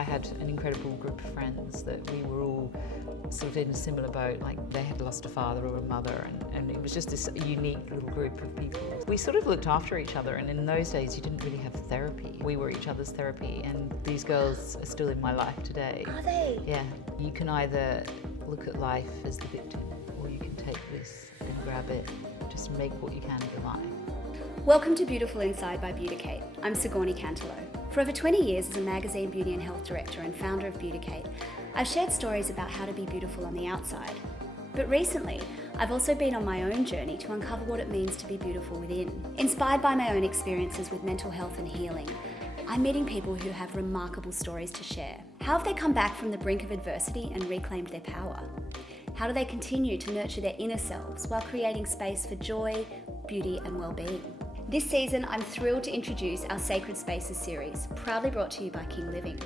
I had an incredible group of friends that we were all sort of in a similar boat, like they had lost a father or a mother, and it was just this unique little group of people. We sort of looked after each other, and in those days you didn't really have therapy. We were each other's therapy, and these girls are still in my life today. Are they? Yeah. You can either look at life as the victim, or you can take this and grab it, just make what you can of your life. Welcome to Beautiful Inside by Beauticate. I'm Sigourney Cantelo. For over 20 years as a magazine beauty and health director and founder of Beauticate, I've shared stories about how to be beautiful on the outside. But recently, I've also been on my own journey to uncover what it means to be beautiful within. Inspired by my own experiences with mental health and healing, I'm meeting people who have remarkable stories to share. How have they come back from the brink of adversity and reclaimed their power? How do they continue to nurture their inner selves while creating space for joy, beauty and well-being? This season, I'm thrilled to introduce our Sacred Spaces series, proudly brought to you by King Living.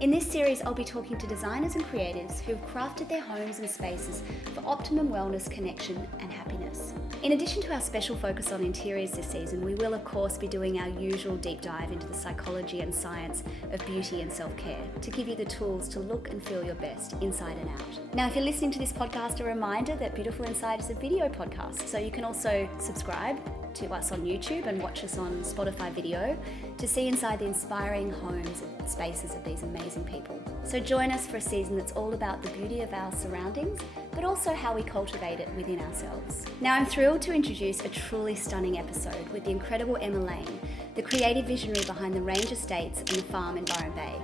In this series, I'll be talking to designers and creatives who have crafted their homes and spaces for optimum wellness, connection and happiness. In addition to our special focus on interiors this season, we will of course be doing our usual deep dive into the psychology and science of beauty and self-care to give you the tools to look and feel your best inside and out. Now, if you're listening to this podcast, a reminder that Beautiful Inside is a video podcast, so you can also subscribe to us on YouTube and watch us on Spotify video to see inside the inspiring homes and spaces of these amazing people. So join us for a season that's all about the beauty of our surroundings, but also how we cultivate it within ourselves. Now, I'm thrilled to introduce a truly stunning episode with the incredible Emma Lane, the creative visionary behind the Range Estates and the farm in Byron Bay.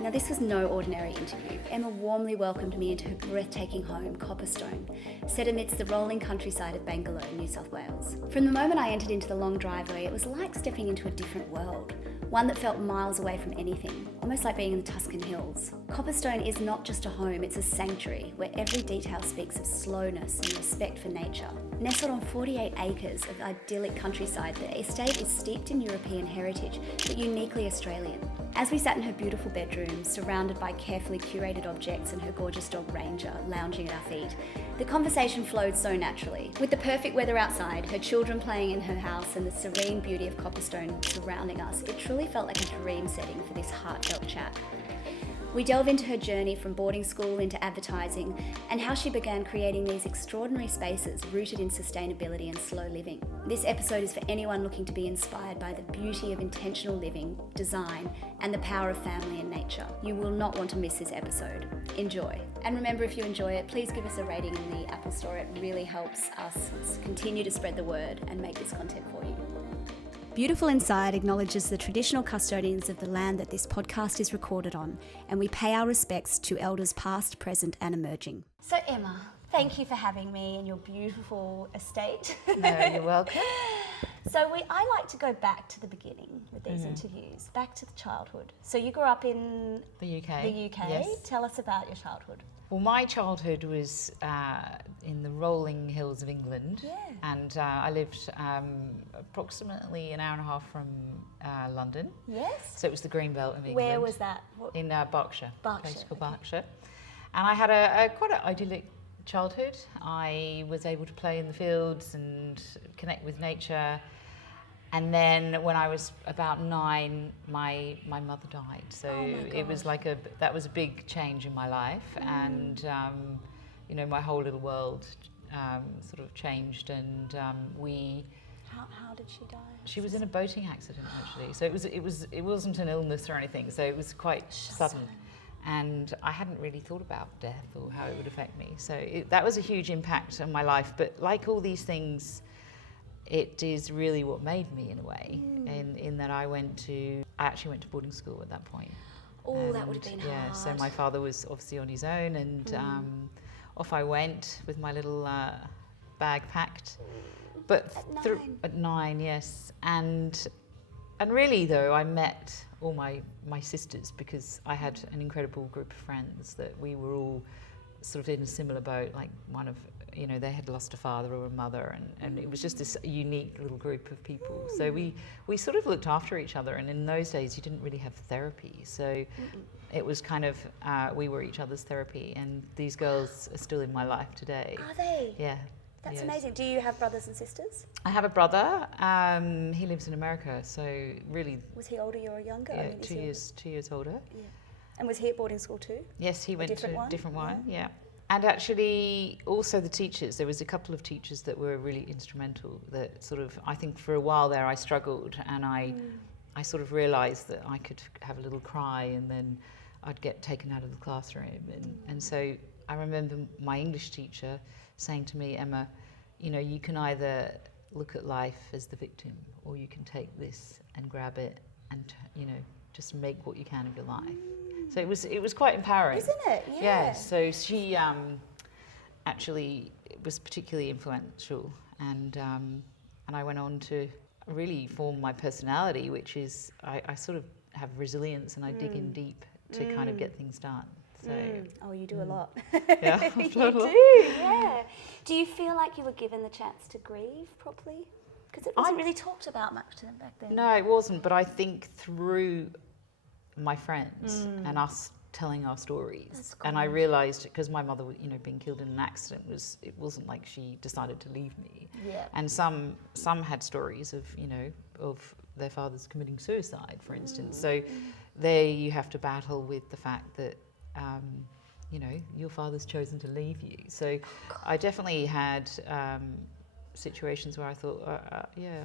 Now, this was no ordinary interview. Emma warmly welcomed me into her breathtaking home, Copperstone, set amidst the rolling countryside of Bangalow, New South Wales. From the moment I entered into the long driveway, it was like stepping into a different world, one that felt miles away from anything, almost like being in the Tuscan hills. Copperstone is not just a home, it's a sanctuary where every detail speaks of slowness and respect for nature. Nestled on 48 acres of idyllic countryside, the estate is steeped in European heritage, but uniquely Australian. As we sat in her beautiful bedroom, surrounded by carefully curated objects and her gorgeous dog Ranger lounging at our feet, the conversation flowed so naturally. With the perfect weather outside, her children playing in her house and the serene beauty of Copperstone surrounding us, it truly felt like a dream setting for this heartfelt chat. We delve into her journey from boarding school into advertising and how she began creating these extraordinary spaces rooted in sustainability and slow living. This episode is for anyone looking to be inspired by the beauty of intentional living, design, and the power of family and nature. You will not want to miss this episode. Enjoy. And remember, if you enjoy it, please give us a rating in the Apple Store. It really helps us continue to spread the word and make this content for you. Beautiful Inside acknowledges the traditional custodians of the land that this podcast is recorded on, and we pay our respects to elders past, present and emerging. So Emma, thank you for having me in your beautiful estate. No, you're welcome. So I like to go back to the beginning with these interviews, back to the childhood. So you grew up in The UK. Yes. Tell us about your childhood. Well, my childhood was in the rolling hills of England, and I lived approximately an hour and a half from London. Yes. So it was the green belt of England. Where was that? In Berkshire. Berkshire, Place called Berkshire. And I had a quite an idyllic childhood. I was able to play in the fields and connect with nature. And then when I was about 9, my mother died. So it was like that was a big change in my life. And, you know, my whole little world sort of changed. And How did she die? she was in a boating accident, actually. So it wasn't an illness or anything. So it was quite sudden. And I hadn't really thought about death or how it would affect me. So that was a huge impact on my life. But like all these things, it is really what made me in a way, in that I actually went to boarding school at that point. Oh, that would have been hard. Yeah, so my father was obviously on his own, and off I went with my little bag packed. But at 9, yes. And really though, I met all my sisters because I had an incredible group of friends that we were all sort of in a similar boat, like they had lost a father or a mother, and it was just this unique little group of people. So we sort of looked after each other, and in those days you didn't really have therapy. So it was kind of, we were each other's therapy, and these girls are still in my life today. Are they? Yeah. That's amazing. Do you have brothers and sisters? I have a brother. He lives in America, so really. Was he older or younger? Yeah, 2 years older. Yeah. And was he at boarding school too? Yes, he went to a different one, Yeah. yeah. And actually, also the teachers, there was a couple of teachers that were really instrumental that sort of, I think for a while there I struggled, and I sort of realised that I could have a little cry and then I'd get taken out of the classroom. And so I remember my English teacher saying to me, Emma, you know, you can either look at life as the victim, or you can take this and grab it and, you know, just make what you can of your life. So it was quite empowering. Isn't it? Yeah. Yeah, so she actually was particularly influential, and I went on to really form my personality, which is I sort of have resilience and I dig in deep to kind of get things done. So Oh, you do a lot. yeah, You do, yeah. Do you feel like you were given the chance to grieve properly? Because it wasn't really talked about much back then. No, it wasn't, but I think through my friends and us telling our stories, and I realised, because my mother, you know, being killed in an accident, it wasn't like she decided to leave me. Yeah. And some had stories of, you know, of their fathers committing suicide, for instance. So there you have to battle with the fact that you know, your father's chosen to leave you. So I definitely had situations where I thought, yeah,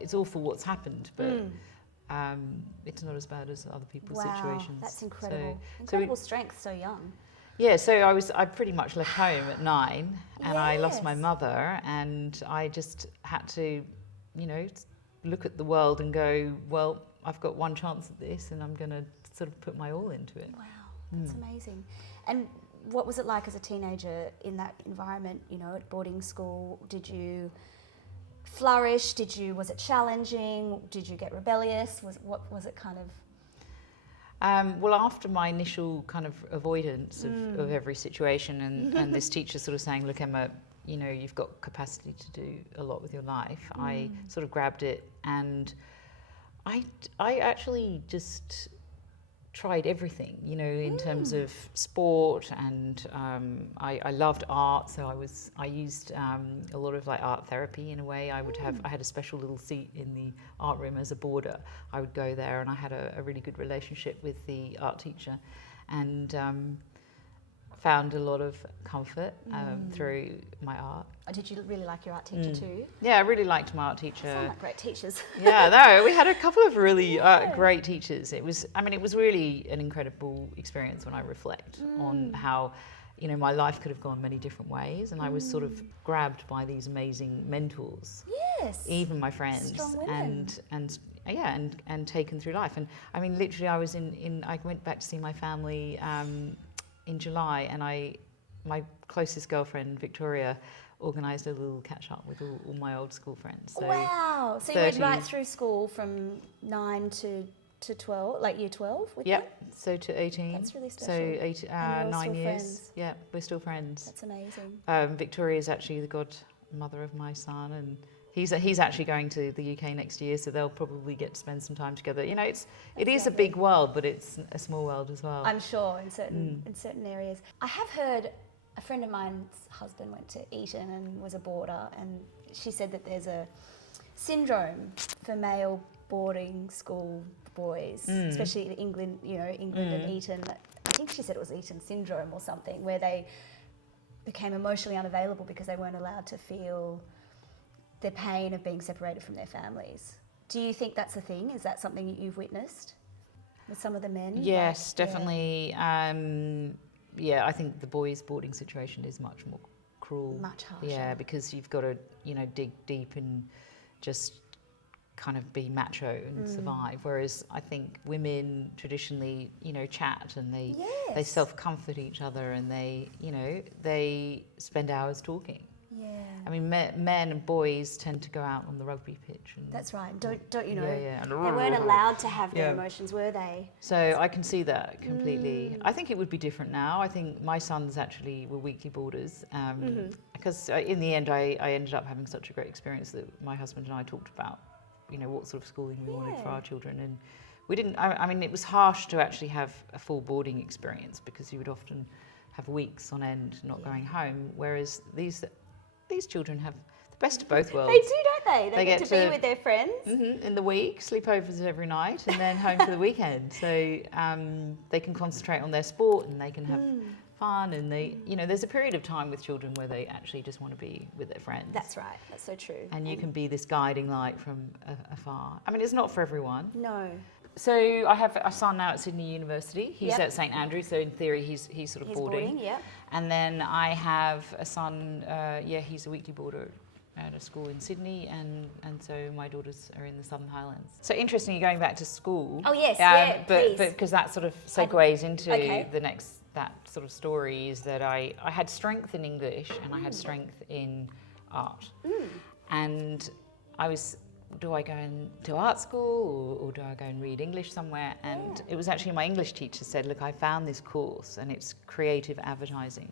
it's awful what's happened, but it's not as bad as other people's situations. That's incredible. So Incredible strength so young. Yeah, so I pretty much left home at 9, and I lost my mother, and I just had to, you know, look at the world and go, well, I've got one chance at this, and I'm going to sort of put my all into it. Wow, that's amazing. And what was it like as a teenager in that environment, you know, at boarding school? Did you flourish? Was it challenging? Did you get rebellious? What was it kind of? Well, after my initial kind of avoidance of every situation, and this teacher sort of saying, look, Emma, you know, you've got capacity to do a lot with your life, I sort of grabbed it, and I actually just tried everything, you know, in terms of sport, and I loved art, so I used a lot of like art therapy in a way. I had a special little seat in the art room as a boarder. I would go there, and I had a really good relationship with the art teacher, and found a lot of comfort through my art. Did you really like your art teacher too? Yeah, I really liked my art teacher. They sound like great teachers. Yeah, no, we had a couple of really great teachers. It was really an incredible experience when I reflect on how, you know, my life could have gone many different ways, and I was sort of grabbed by these amazing mentors. Yes. Even my friends. Strong women. And taken through life. And I mean, literally, I was I went back to see my family in July, and my closest girlfriend, Victoria, organised a little catch up with all my old school friends. So wow! So you went right through school from 9 to 12, like year 12 with them? So to 18. That's really special. So 9 years. Friends. Yeah, we're still friends. That's amazing. Victoria is actually the godmother of my son, and he's actually going to the UK next year, so they'll probably get to spend some time together. You know, it is a big world, but it's a small world as well. I'm sure in certain areas. I have heard a friend of mine's husband went to Eton and was a boarder, and she said that there's a syndrome for male boarding school boys, especially in England, you know, and Eton. I think she said it was Eton syndrome or something, where they became emotionally unavailable because they weren't allowed to feel the pain of being separated from their families. Do you think that's a thing? Is that something that you've witnessed with some of the men? Yes, definitely. Yeah, I think the boys' boarding situation is much more cruel. Much harsher. Yeah, because you've got to, you know, dig deep and just kind of be macho and survive. Whereas I think women traditionally, you know, chat, and they self-comfort each other, and they spend hours talking. Yeah. I mean, men and boys tend to go out on the rugby pitch. And that's right. Don't you know? Yeah. They weren't allowed to have their emotions, were they? So I can see that completely. I think it would be different now. I think my sons actually were weekly boarders, because in the end I ended up having such a great experience that my husband and I talked about, you know, what sort of schooling we wanted for our children, and we didn't. I mean, it was harsh to actually have a full boarding experience, because you would often have weeks on end not going home, whereas these children have the best of both worlds. They do, don't they? They get to be with their friends. In the week, sleepovers every night, and then home for the weekend. So they can concentrate on their sport, and they can have fun. And there's a period of time with children where they actually just want to be with their friends. That's right. That's so true. And you can be this guiding light from afar. I mean, it's not for everyone. No. So I have a son now at Sydney University. He's at St Andrews, so in theory he's sort of boarding. And then I have a son, he's a weekly boarder at a school in Sydney, and so my daughters are in the Southern Highlands. So interestingly, going back to school. Oh yes, but because that sort of segues into the next, that sort of story is that I had strength in English and I had strength in art. And I was, do I go into art school or do I go and read English somewhere? And it was actually my English teacher said, look, I found this course and it's creative advertising.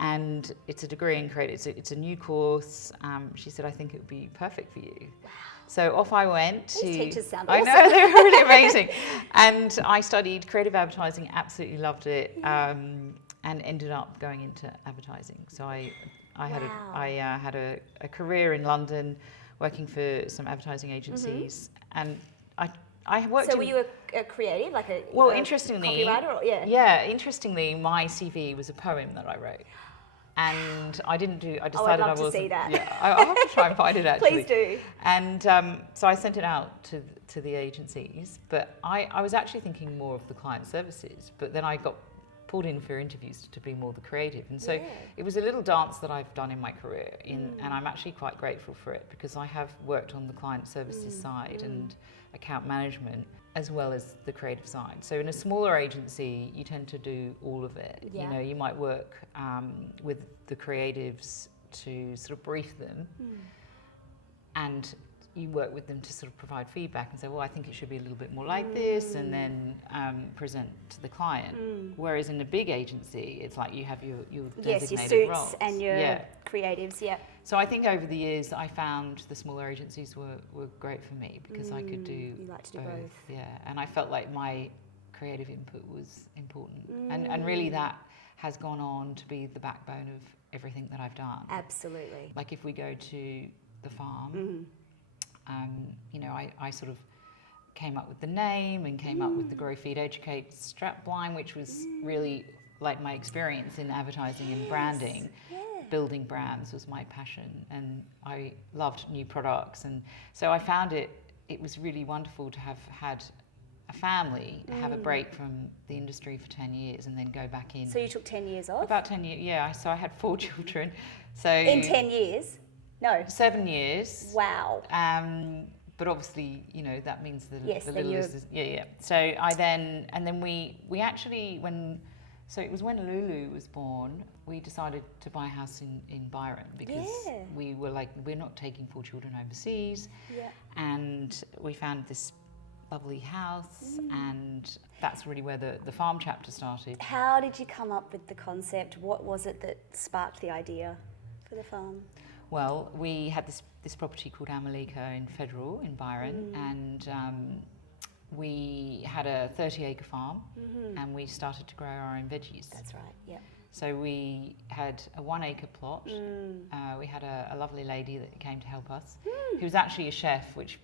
And it's a degree in creative, it's a new course. She said, I think it would be perfect for you. Wow. So off I went. These teachers sound awesome. I know, they're really amazing. And I studied creative advertising, absolutely loved it, and ended up going into advertising. So I had a career in London, working for some advertising agencies, and I worked. So were you a creative, like a interestingly, copywriter? Or, interestingly, my CV was a poem that I wrote, and I didn't do. I decided I'd love I wasn't. to see that. Yeah, I'll have to try and find it actually. Please do. And so I sent it out to the agencies, but I was actually thinking more of the client services, but then I got pulled in for interviews to be more the creative, and so it was a little dance that I've done in my career, and I'm actually quite grateful for it because I have worked on the client services side and account management as well as the creative side. So in a smaller agency, you tend to do all of it. Yeah. You know, you might work with the creatives to sort of brief them, and you work with them to sort of provide feedback and say, well, I think it should be a little bit more like this, and then present to the client. Whereas in a big agency, it's like you have your designated your suits roles. and your creatives, So I think over the years, I found the smaller agencies were great for me because I could do you like to do both. Yeah, and I felt like my creative input was important. And really that has gone on to be the backbone of everything that I've done. Absolutely. Like if we go to the farm, I sort of came up with the name and came up with the Grow, Feed, Educate strapline, which was really like my experience in advertising and branding. Building brands was my passion, and I loved new products, and so I found it was really wonderful to have had a family, have a break from the industry for 10 years and then go back in. So you took 10 years off? About 10 years, yeah. So I had 4 children. So in 10 years? No. 7 years. Wow. But obviously, that means the then littlest is, So I then, and then we actually, so it was when Lulu was born, we decided to buy a house in Byron because we were like, we're not taking 4 children overseas. Yeah. And we found this lovely house, and that's really where the farm chapter started. How did you come up with the concept? What was it that sparked the idea for the farm? Well, we had this property called Amalika in Federal in Byron, and we had a 30-acre farm, and we started to grow our own veggies. That's right, yeah. So we had a 1-acre plot. We had a lovely lady that came to help us, who was actually a chef, which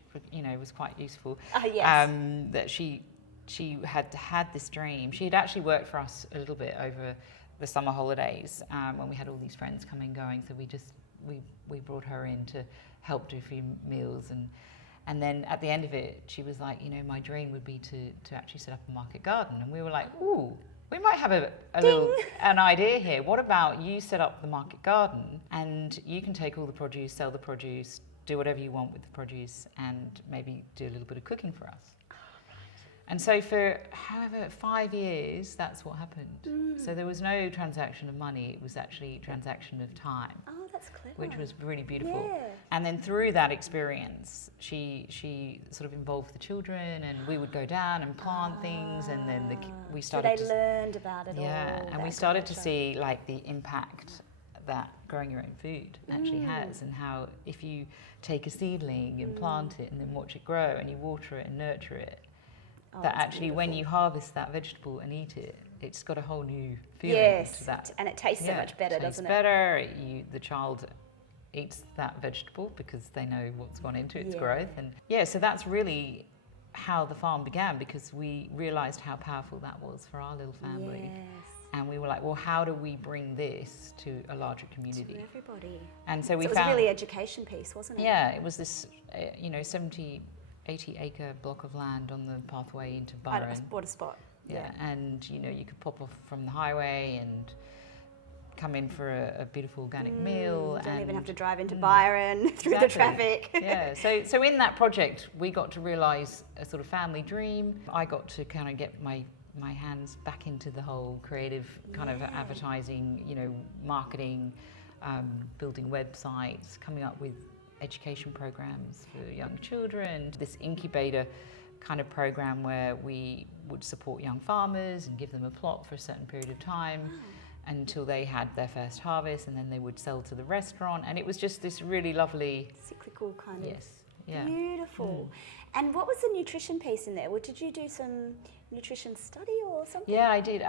was quite useful. Yes. That she had this dream. She had actually worked for us a little bit over the summer holidays when we had all these friends coming and going. So we brought her in to help do a few meals, and then at the end of it, she was like, my dream would be to actually set up a market garden. And we were like, ooh, we might have an idea here. What about you set up the market garden and you can take all the produce, sell the produce, do whatever you want with the produce, and maybe do a little bit of cooking for us. And so for 5 years, that's what happened. So there was no transaction of money, it was actually transaction of time. Oh, that's clever. Which was really beautiful. Yeah. And then through that experience, she sort of involved the children, and we would go down and plant things, and then we started so they learned about it all. Yeah, and we started to see like the impact that growing your own food actually has, and how if you take a seedling and plant it and then watch it grow and you water it and nurture it, that actually when you harvest that vegetable and eat it, it's got a whole new feeling to that. And it tastes so much better, doesn't it? Better. The child eats that vegetable because they know what's gone into its Yeah. growth. And so that's really how the farm began, because we realised how powerful that was for our little family. Yes. And we were like, well, how do we bring this to a larger community? To everybody. And so So we it was found... a really education piece, wasn't it? Yeah, it was this, 70, 80 acre block of land on the pathway into Byron. What a spot. Yeah, and you could pop off from the highway and come in for a beautiful organic meal. Don't even and- have to drive into Byron through the Exactly. traffic. Yeah, so in that project, we got to realise a sort of family dream. I got to kind of get my hands back into the whole creative kind of advertising, marketing, building websites, coming up with education programs for young children. This incubator kind of program where we would support young farmers and give them a plot for a certain period of time until they had their first harvest, and then they would sell to the restaurant. And it was just this really lovely... Cyclical kind of... Yes. Yeah. Beautiful. And what was the nutrition piece in there? Well, did you do some nutrition study or something? Yeah, I did.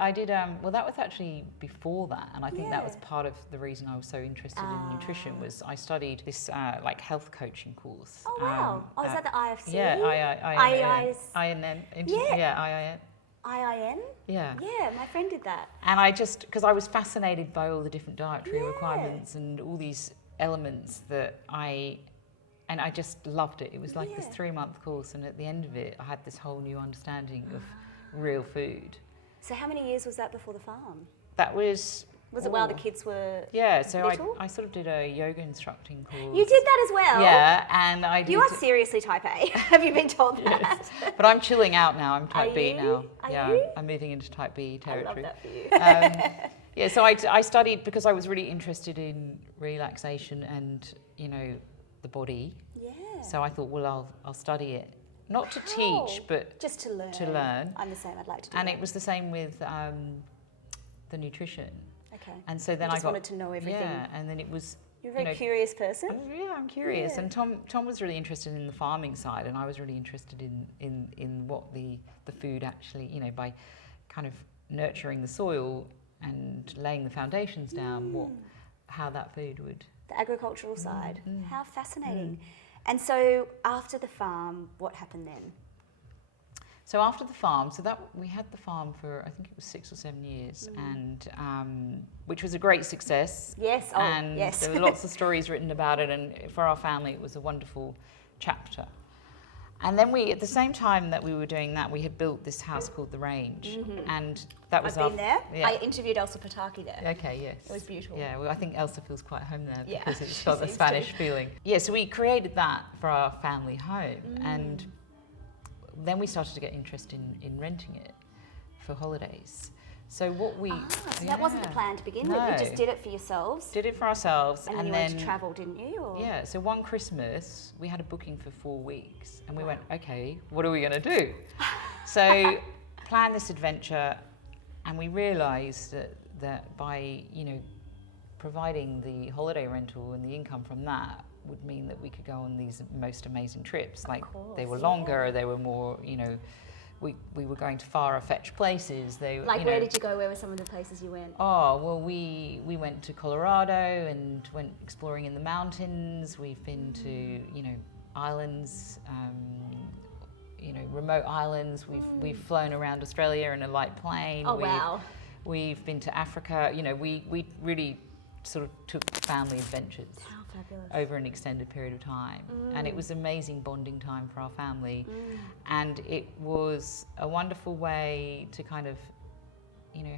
Well, that was actually before that, and I think that was part of the reason I was so interested in nutrition. Was I studied this like health coaching course. Oh wow! Is that the IFC? Yeah, IIN. IIN. IIN? Yeah. Yeah, my friend did that. And I just, because I was fascinated by all the different dietary requirements and all these elements that I just loved it. It was like this 3-month course, and at the end of it, I had this whole new understanding of real food. So how many years was that before the farm? That was... Was it while the kids were so little? I sort of did a yoga instructing course. You did that as well? Yeah, and I did... You are seriously type A. Have you been told that? Yes. But I'm chilling out now. I'm type B now. Are yeah, you? I'm moving into type B territory. I love that for you. So I studied because I was really interested in relaxation and, the body. Yeah. So I thought, well, I'll study it. Not to teach, but just to learn. To learn. I'm the same. I'd like to do And that. it was the same with the nutrition. Okay. And so then I just I got... wanted to know everything. Yeah, and then it was... You're a very curious person. Yeah, I'm curious. Yeah. And Tom was really interested in the farming side, and I was really interested in what the food actually, by kind of nurturing the soil and laying the foundations down, how that food would... The agricultural side. How fascinating. And so after the farm, what happened then? So after the farm, we had the farm for, I think it was 6 or 7 years, and which was a great success. Yes, and yes. There were lots of stories written about it, and for our family it was a wonderful chapter. And then at the same time that we were doing that, we had built this house called The Range, and that was I've been there. Yeah. I interviewed Elsa Pataki there. Okay, yes. It was beautiful. Yeah, well, I think Elsa feels quite home there Yeah, because it's she got the seems Spanish to. feeling. Yeah, so we created that for our family home, and then we started to get interested in renting it for holidays. So what we... So that wasn't the plan to begin with. No. You just did it for yourselves. Did it for ourselves, And then you went to travel, didn't you? Or? Yeah, so one Christmas, we had a booking for 4 weeks, and we went, okay, what are we going to do? So planned this adventure, and we realised that by, providing the holiday rental and the income from that would mean that we could go on these most amazing trips. Like, they were longer, they were more, we were going to far-fetched places. Where did you go? Where were some of the places you went? Oh, well, we went to Colorado and went exploring in the mountains. We've been to, islands, remote islands. We've flown around Australia in a light plane. Oh, wow. We've been to Africa. We really sort of took family adventures. How fabulous. Over an extended period of time. And it was amazing bonding time for our family. And it was a wonderful way to kind of,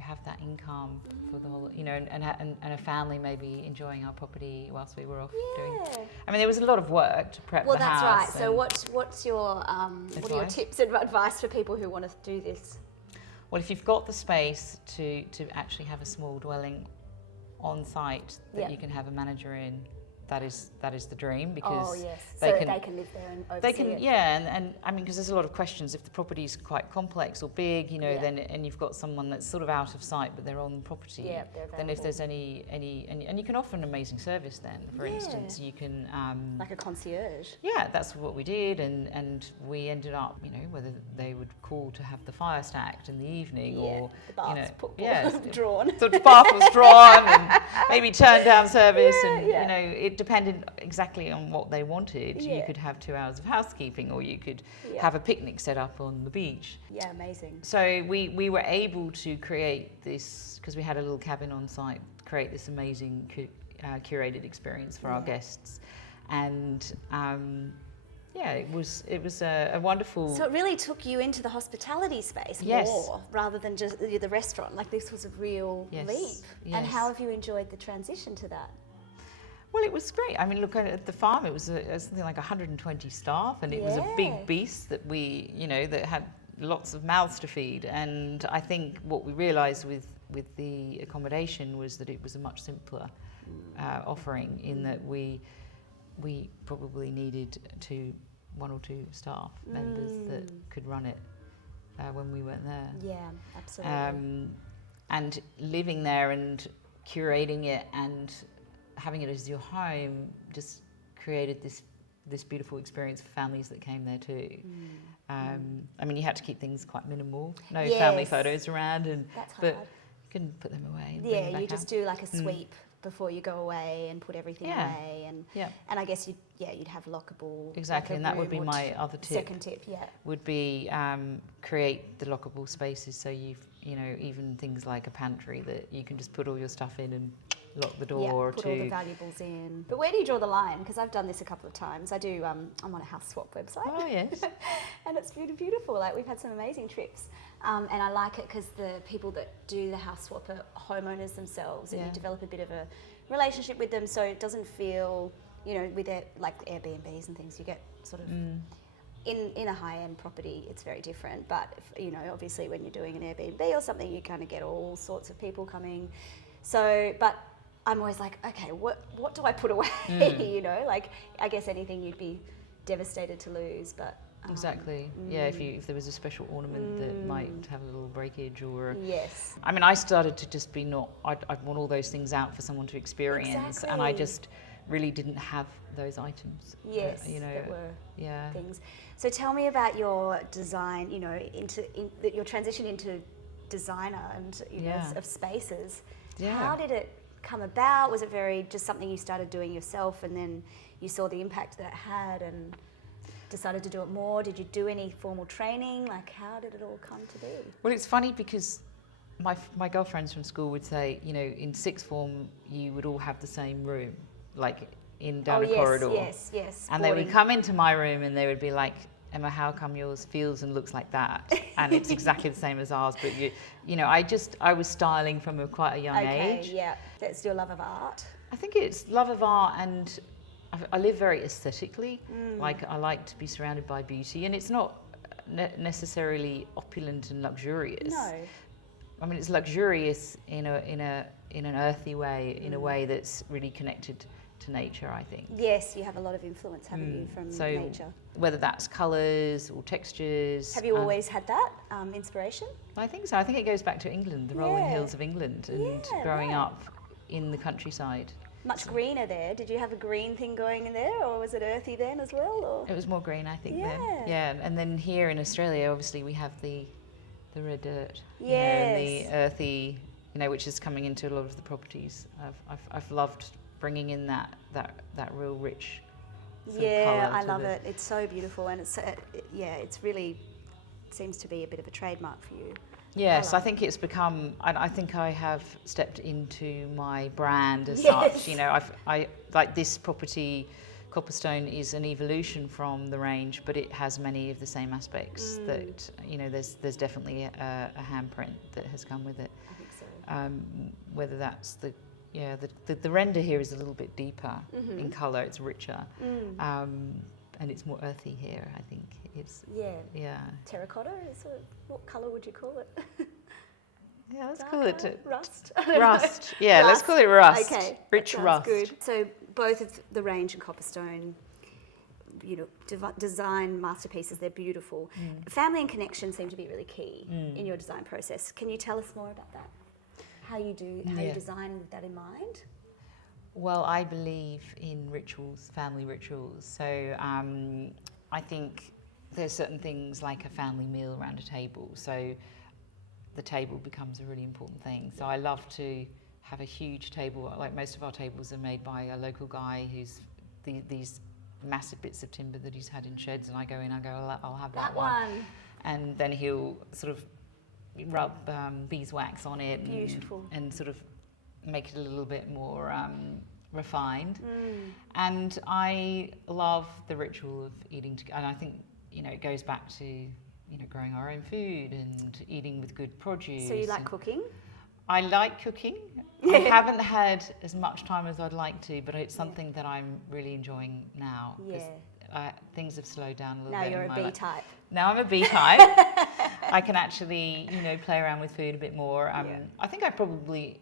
have that income for the whole, and a family maybe enjoying our property whilst we were off doing. I mean, there was a lot of work to prep the house. Well, that's right. So what's your, what are your tips and advice for people who want to do this? Well, if you've got the space to actually have a small dwelling on site that you can have a manager in, that is the dream, because they can live there and oversee it. And I mean, because there's a lot of questions if the property's quite complex or big, then and you've got someone that's sort of out of sight but they're on the property. Yeah, they're then if there's any and you can offer an amazing service then. For instance, you can like a concierge. Yeah, that's what we did, and we ended up, whether they would call to have the fire stacked in the evening or the bath's drawn. So the bath was drawn and maybe turned down service, and it depended exactly on what they wanted. Yeah. You could have 2 hours of housekeeping, or you could Yeah. have a picnic set up on the beach. Yeah, amazing. So we were able to create this, because we had a little cabin on site, create this amazing curated experience for our guests. And yeah, it was a wonderful... So it really took you into the hospitality space more, rather than just the restaurant. Like, this was a real leap. Yes. And how have you enjoyed the transition to that? Well, it was great. I mean, look, at the farm, it was something like 120 staff, and it was a big beast that that had lots of mouths to feed. And I think what we realised with the accommodation was that it was a much simpler offering, in that we probably needed 1 or 2 staff members that could run it when we weren't there. Yeah, absolutely. And living there and curating it and having it as your home just created this beautiful experience for families that came there too. I mean, you had to keep things quite minimal, no family photos around, but you can put them away. And bring them back you just out. do like a sweep before you go away and put everything away, and I guess you'd have lockable. Exactly, like and that would be my other tip. Second tip, would be create the lockable spaces, so even things like a pantry that you can just put all your stuff in and lock the door. Put all the valuables in. But where do you draw the line? Because I've done this a couple of times. I do. I'm on a house swap website. Oh yes. And it's beautiful. Like, we've had some amazing trips, and I like it because the people that do the house swap are homeowners themselves, and you develop a bit of a relationship with them. So it doesn't feel, with like Airbnbs and things, you get sort of. In a high-end property, it's very different. But obviously, when you're doing an Airbnb or something, you kind of get all sorts of people coming. So, but I'm always like, okay, what do I put away? Like, I guess anything you'd be devastated to lose, but exactly. Yeah, if there was a special ornament that might have a little breakage, or yes. I mean, I started to just be I'd want all those things out for someone to experience, and I just really didn't have those items. Yes, that were things. So tell me about your design. Your transition into designer and of spaces. Yeah. How did it come about? Was it just something you started doing yourself, and then you saw the impact that it had and decided to do it more? Did you do any formal training? Like, how did it all come to be? Well, it's funny because my girlfriends from school would say, in sixth form you would all have the same room, like down a corridor. Yes. And they would come into my room and they would be like, Emma, how come yours feels and looks like that? And it's exactly the same as ours, but I was styling from quite a young age. Okay, yeah. That's your love of art. I think it's love of art, and I live very aesthetically. Like, I like to be surrounded by beauty, and it's not necessarily opulent and luxurious. No. I mean, it's luxurious in an earthy way, in a way that's really connected to nature, I think. Yes, you have a lot of influence, haven't you, from nature? Whether that's colours or textures. Have you always had that inspiration? I think so. I think it goes back to England, the rolling hills of England, and growing up in the countryside. Much greener there. Did you have a green thing going in there, or was it earthy then as well? Or? It was more green, I think, then. Yeah, and then here in Australia, obviously, we have the red dirt. And the earthy, which is coming into a lot of the properties. I've loved bringing in that real rich sort of colour. I love it. It's so beautiful, and it's really seems to be a bit of a trademark for you. Yes, I think it's become. I think I have stepped into my brand as such. I like this property. Copperstone is an evolution from the range, but it has many of the same aspects. That there's definitely a handprint that has come with it. I think so. Whether that's the render here is a little bit deeper in colour. It's richer, and it's more earthy here. I think it's terracotta. What colour would you call it? Yeah, let's call it rust. Rust. Yeah, let's call it rust. Okay, rich rust. Good. So both of the range and Copperstone, design masterpieces. They're beautiful. Family and connection seem to be really key in your design process. Can you tell us more about that? How you design with that in mind? Well, I believe in rituals, family rituals. So I think there's certain things like a family meal around a table. So the table becomes a really important thing. So I love to have a huge table. Like most of our tables are made by a local guy who's these massive bits of timber that he's had in sheds, and I go in, I'll have that one. And then he'll sort of rub beeswax on it. Beautiful. And sort of make it a little bit more refined. And I love the ritual of eating together. And I think, you know, it goes back to, you know, growing our own food and eating with good produce. So you like cooking? I like cooking. I haven't had as much time as I'd like to, but it's something that I'm really enjoying now. Yeah. Things have slowed down a little Now bit. you're a B type. Now I'm a B type. I can actually, you know, play around with food a bit more. I think I probably,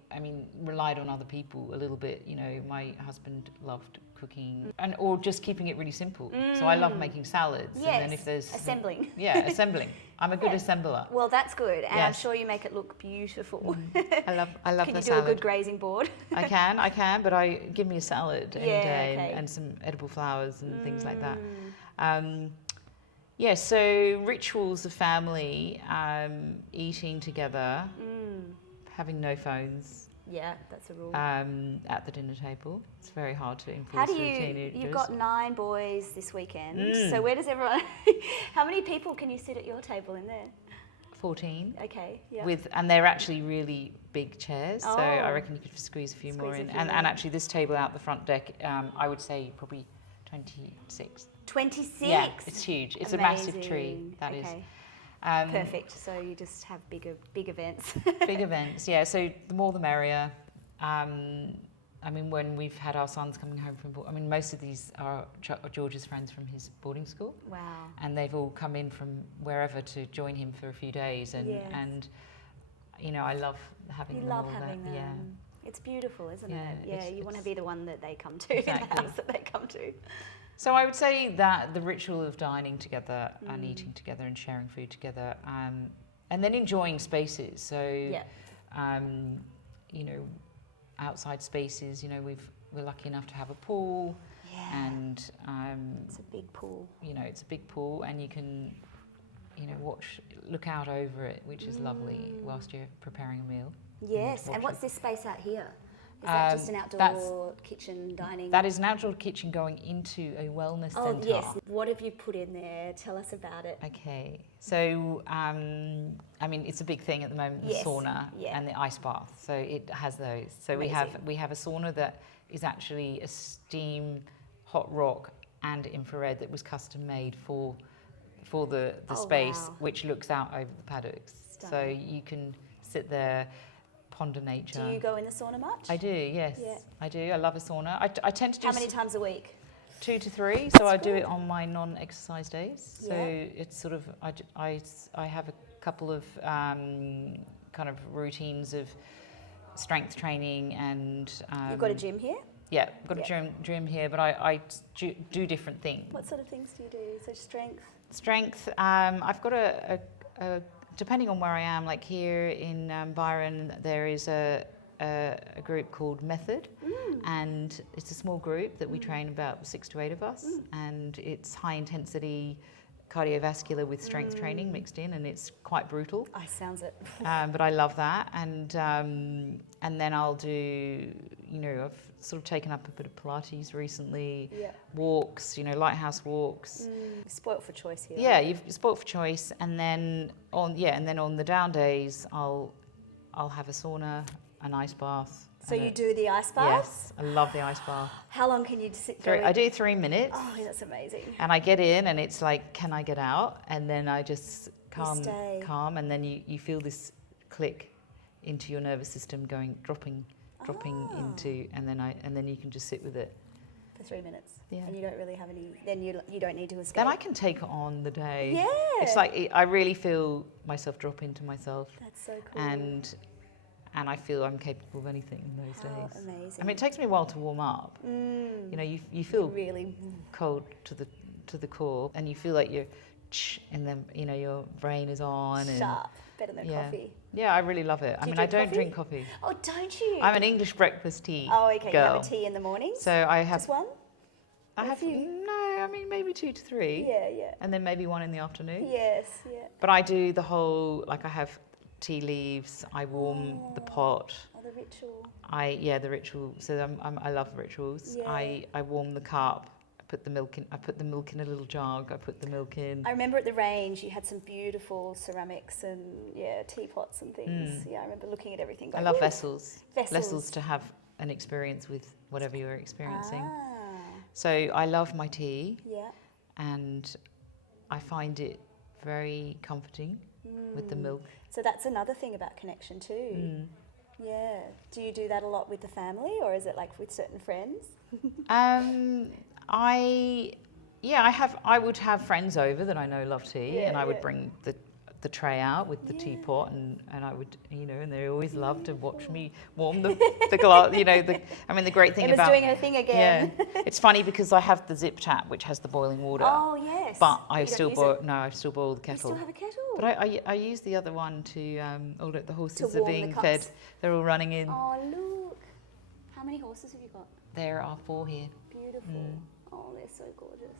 relied on other people a little bit. You know, my husband loved cooking or just keeping it really simple. So I love making salads. Yes, and then if there's assembling. Assembling. I'm a good assembler. Well, that's good, and I'm Yes. sure you make it look beautiful. I love Can the you do salad. a good grazing board? I can, but give me a salad any Yeah, day okay. and some edible flowers and things like that. So rituals of family, eating together, having no phones Yeah, that's a rule. at the dinner table. It's very hard to enforce How do with you, teenagers. you've got 9 boys this weekend, so where does everyone, how many people can you sit at your table in there? 14. Okay, yeah. And they're actually really big chairs, so I Oh. reckon you could squeeze a few more Squeeze a in. few And more. actually this table out the front deck, I would say probably 26. 26? Yeah, it's huge. It's a massive tree, Amazing. that is. Okay. Perfect, so you just have big events. Big events, yeah. So the more the merrier. When we've had our sons coming home from, most of these are George's friends from his boarding school. Wow. And they've all come in from wherever to join him for a few days, and Yes. you know, I love having You them love all having there. them. It's beautiful, isn't Yeah, it? Yeah, it's- you want to it's- be the one that they come to, in the Exactly. house that they come to. So I would say that the ritual of dining together and eating together and sharing food together, and then enjoying spaces. So, you know, outside spaces. You know, we're lucky enough to have a pool, and It's a big pool. you know, it's a big pool, and you can, you know, look out over it, which is lovely whilst you're preparing a meal. Yes, and watch what's it. this space out here? Is that just an outdoor kitchen dining? That is an outdoor kitchen going into a wellness Oh, centre. yes. What have you put in there? Tell us about it. Okay, so it's a big thing at the moment, the Yes, sauna yeah. and the ice bath. So it has those. So we have a sauna that is actually a steam, hot rock, and infrared that was custom made for the space, wow. which looks out over the paddocks. So Stunning. you can sit there, ponder nature. Do you go in the sauna much? I do, yes, Yeah. I do. I love a sauna. I tend to do How many times a week? 2 to 3, so I do it on my non-exercise days. So Yeah. it's sort of, I have a couple of kind of routines of strength training and... You've got a gym here? Yeah, I've got a gym here, but I do different things. What sort of things do you do? So strength? Strength, I've got a depending on where I am, like here in Byron, there is a group called Method, and it's a small group that we train about 6 to 8 of us, and it's high intensity cardiovascular with strength training mixed in, and it's quite brutal. Sounds it. But I love that, and then I'll do, you know, I've sort of taken up a bit of Pilates recently, walks, you know, lighthouse walks. Spoilt for choice here. Yeah, you've spoilt for choice, and then on the down days, I'll have a sauna, an ice bath. So and you do the ice baths? Yes, I love the ice bath. How long can you sit there? I do 3 minutes, Oh, that's amazing. and I get in, and it's like, can I get out? And then I just stay. calm, and then you feel this click into your nervous system dropping into, and then you can just sit with it. For 3 minutes. Yeah. And you don't really have any, then you don't need to escape. Then I can take on the day. Yeah. It's like I really feel myself drop into myself. That's so cool. And I feel I'm capable of anything in those How days. amazing. I mean, it takes me a while to warm up. You know, you feel really cold to the core, and you feel like you're, and then you know your brain is on. And sharp. Better than coffee. Yeah, I really love it. I you mean, I drink don't drink coffee. Oh, don't you? I'm an English breakfast tea Oh, okay. girl. You have a tea in the mornings? So I have. Just one? I Or a have few? no. I mean, maybe 2 to 3. Yeah. And then maybe 1 in the afternoon. Yes, yeah. But I do the whole, like I have tea leaves. I warm the pot. Oh, the ritual. The ritual. So I love rituals. Yeah. I warm the cup. I put the milk in a little jug. I put the milk in. I remember at the range you had some beautiful ceramics and teapots and things. I remember looking at everything. Going, I love vessels. Vessels to have an experience with whatever you're experiencing. Ah. So I love my tea. Yeah. And I find it very comforting with the milk. So that's another thing about connection too. Yeah. Do you do that a lot with the family, or is it like with certain friends? I would have friends over that I know love tea, and I would bring the tray out with the teapot, and I would, and they always love to watch me warm the glass. The great thing Emma's about doing her thing again. Yeah, it's funny because I have the zip tap which has the boiling water. Oh yes. But I still boil the kettle. You still have a kettle. But I use the other one to. Look, the horses To are warm being the fed. cups. They're all running in. Oh look! How many horses have you got? There are 4 here. Beautiful. Oh, they're so gorgeous.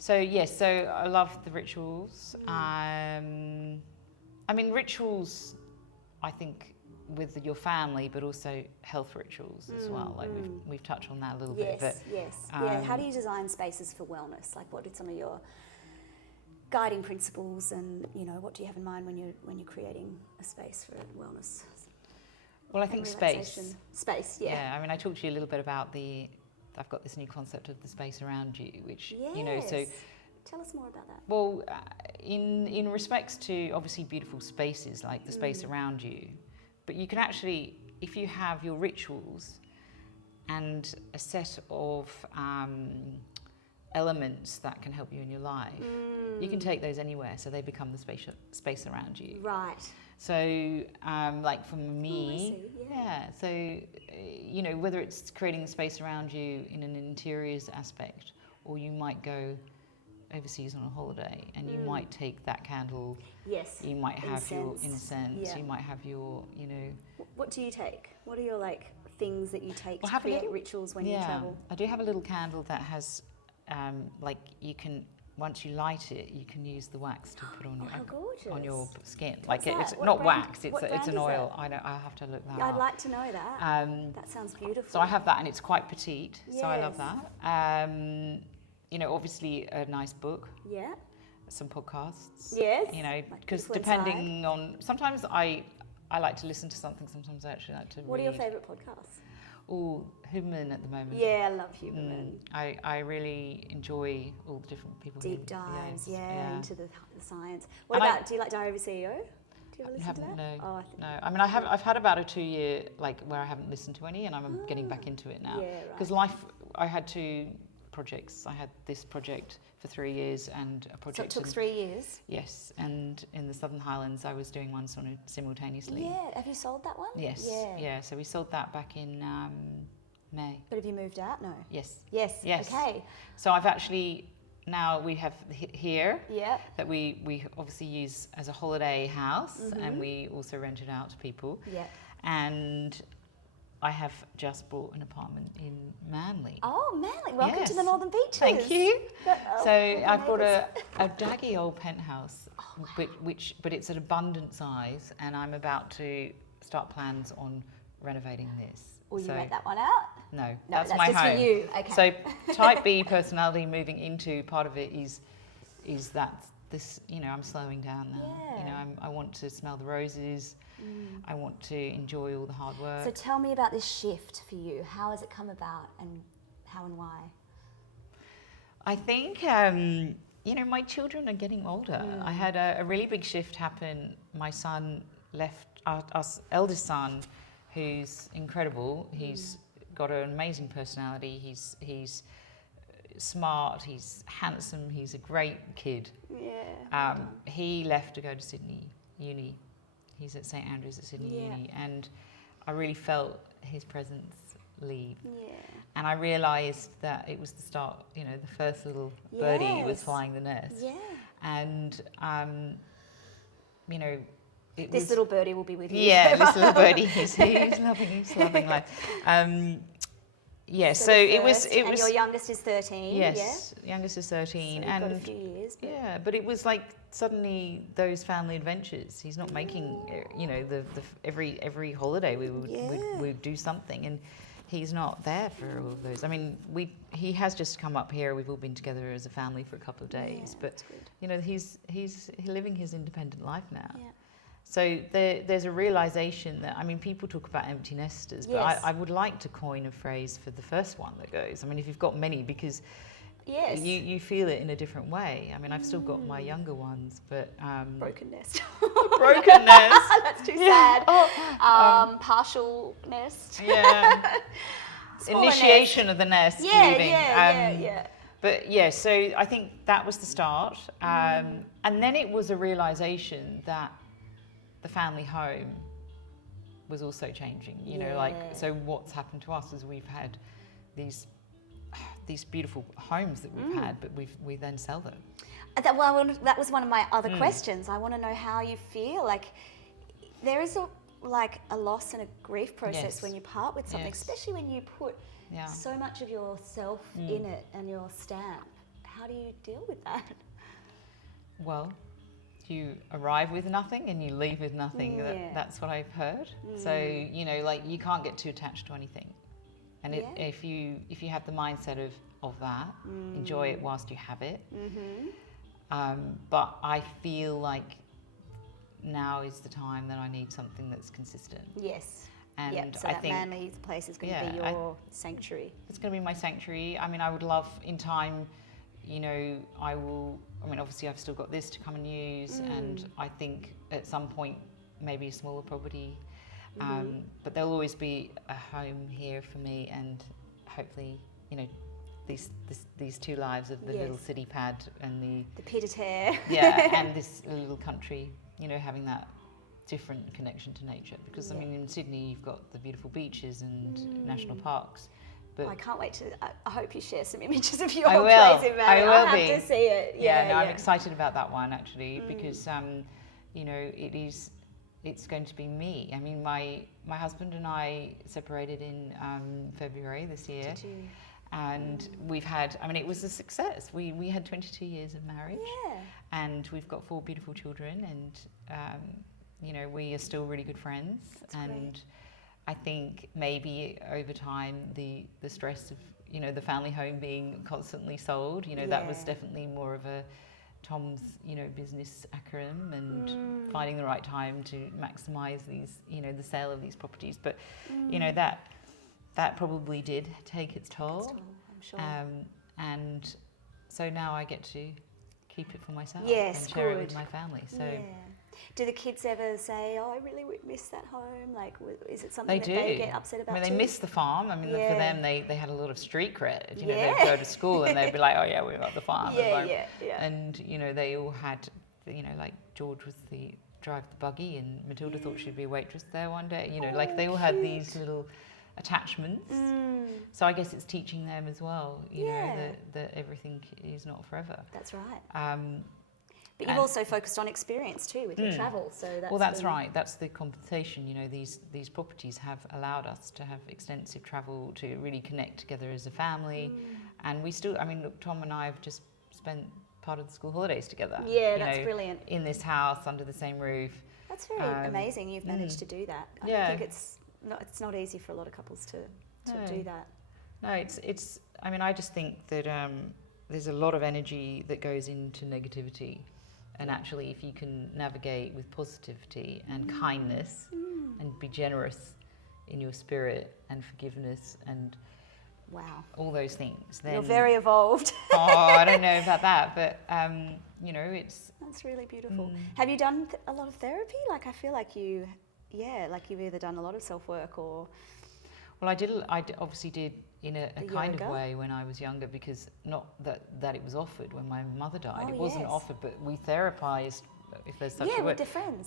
So yes, so I love the rituals. Rituals, I think, with your family, but also health rituals as well. Like we've touched on that a little bit. But, Yes. How do you design spaces for wellness? Like, what are some of your guiding principles, and what do you have in mind when you're creating a space for wellness? Well, I think space. Space, yeah. Yeah, I talked to you a little bit about I've got this new concept of the space around you, which, so... Tell us more about that. Well, in respects to, obviously, beautiful spaces, like the space around you, but you can actually, if you have your rituals and a set of elements that can help you in your life, you can take those anywhere, so they become the space around you. Right. So, like for me, I see, so, whether it's creating a space around you in an interiors aspect, or you might go overseas on a holiday and you might take that candle. Yes. You might have your incense. Yeah. You might have your, What do you take? What are your things that you take to have create rituals when you travel? I do have a little candle that has, you can, once you light it, you can use the wax to put on your skin. What's that? It's What not brand- wax. what It's brand an is oil. that? I'll have to look that I'd up. like to know that. That sounds beautiful. So I have that, and it's quite petite. Yes. So I love that. Obviously a nice book. Yeah. Some podcasts. Yes. Because Beautiful depending on, sometimes I like to listen to something. Sometimes I actually like to What read. are your favourite podcasts? Oh, Huberman at the moment. Yeah, I love Huberman. I really enjoy all the different people. Deep dives, into the science. And Do you like Diary of a CEO? Do you ever listen to that? No. Oh, No. I've had about a 2-year where I haven't listened to any, and I'm getting back into it now. Yeah, right. Because I had 2 projects. I had this project for 3 years and a project. So it took 3 years? Yes, and in the Southern Highlands I was doing one simultaneously. Yeah, have you sold that one? Yes, yeah, so we sold that back in May. But have you moved out? No. Yes. Yes, okay. So I've actually, now we have here that we obviously use as a holiday house, and we also rent it out to people. Yeah. And I have just bought an apartment in Manly. Oh, Manly. Welcome to the Northern Beaches. Thank you. So I've got a daggy old penthouse, but it's an abundant size, and I'm about to start plans on renovating this. Will you rent that one out? No, that's my just home. For you. Okay. So type B personality moving into part of it is that this, I'm slowing down now. Yeah. I want to smell the roses. I want to enjoy all the hard work. So tell me about this shift for you. How has it come about, and how and why? I think, my children are getting older. I had a really big shift happen. My son left, our eldest son, who's incredible. He's got an amazing personality. He's smart, he's handsome, he's a great kid. Yeah. He left to go to Sydney Uni. He's at St Andrews at Sydney Uni, and I really felt his presence leave. Yeah. And I realised that it was the start, the first little birdie was flying the nest. Yeah. And, this little birdie will be with you. Yeah, this little birdie, he's loving life. Yeah, So so the it was. first, It and was. your youngest is 13. Yes, youngest is 13, Yeah. So and you've got a few years. But yeah, but it was like suddenly those family adventures. He's not making, the every holiday we'd do something, and he's not there for all of those. I mean, he has just come up here. We've all been together as a family for a couple of days, but that's good. he's living his independent life now. Yeah. So there's a realization that, I mean, people talk about empty nesters, but Yes. I would like to coin a phrase for the first one that goes. I mean, if you've got many, because Yes. you feel it in a different way. I mean, I've still got my younger ones, but Broken nest. broken nest. That's too sad. Partial nest. Yeah. Smaller Initiation of the nest. Yeah, leaving. yeah. But yeah, so I think that was the start, and then it was a realization that the family home was also changing. So what's happened to us is we've had these beautiful homes that we've had, but we then sell them. That was one of my other questions. I want to know how you feel. Like, there is a loss and a grief process Yes. when you part with something, Yes. especially when you put Yeah. so much of yourself in it and your stamp. How do you deal with that? Well, you arrive with nothing and you leave with nothing. Yeah. That's what I've heard. So you can't get too attached to anything. And if you have the mindset of that, enjoy it whilst you have it. But I feel like now is the time that I need something that's consistent. Yes. And so I that think manly place is going to be your sanctuary. it's going to be my sanctuary. I mean, I would love in time, obviously I've still got this to come and use, and I think at some point maybe a smaller property. But there'll always be a home here for me, and hopefully, these two lives of the little city pad and the pied à terre. and this little country, having that different connection to nature. Because I mean, in Sydney you've got the beautiful beaches and national parks. But I can't wait to. I hope you share some images of your I will. place in I will I'll have be. to see it. I'm excited about that one actually, because it's going to be me. I mean, my husband and I separated in February this year. Did you? And we've had, I mean, it was a success. We had 22 years of marriage, and we've got 4 beautiful children, and we are still really good friends. That's and great. I think maybe over time the stress of the family home being constantly sold, that was definitely more of a Tom's business acronym, and finding the right time to maximise these the sale of these properties. But that probably did take its toll. I'm sure. And so now I get to keep it for myself Yes, and share it good. with my family. So do the kids ever say, "Oh, I really would miss that home"? Like, is it something they that do. they get upset about? I mean, they too? miss the farm. I mean, for them, they had a lot of street cred. They'd go to school and they'd be like, "Oh yeah, we're at the farm." Yeah. And they all had, like George was drive the buggy, and Matilda thought she'd be a waitress there one day. Like they all had these little attachments. So I guess it's teaching them as well. That everything is not forever. That's right. But you've also focused on experience too with your travel, so that's right. That's the compensation. These properties have allowed us to have extensive travel, to really connect together as a family, and we still. I mean, look, Tom and I have just spent part of the school holidays together. Yeah, that's brilliant. In this house under the same roof. That's very amazing. You've managed to do that. I think it's not easy for a lot of couples to do that. No, it's. I mean, I just think that there's a lot of energy that goes into negativity. And actually, if you can navigate with positivity and kindness and be generous in your spirit and forgiveness and all those things, then... You're very evolved. I don't know about that, but, it's... That's really beautiful. Have you done a lot of therapy? Like, I feel like you've either done a lot of self-work or... Well, I obviously did in a kind of way when I was younger, because not that it was offered when my mother died. It wasn't offered, but we therapized, if there's such a word.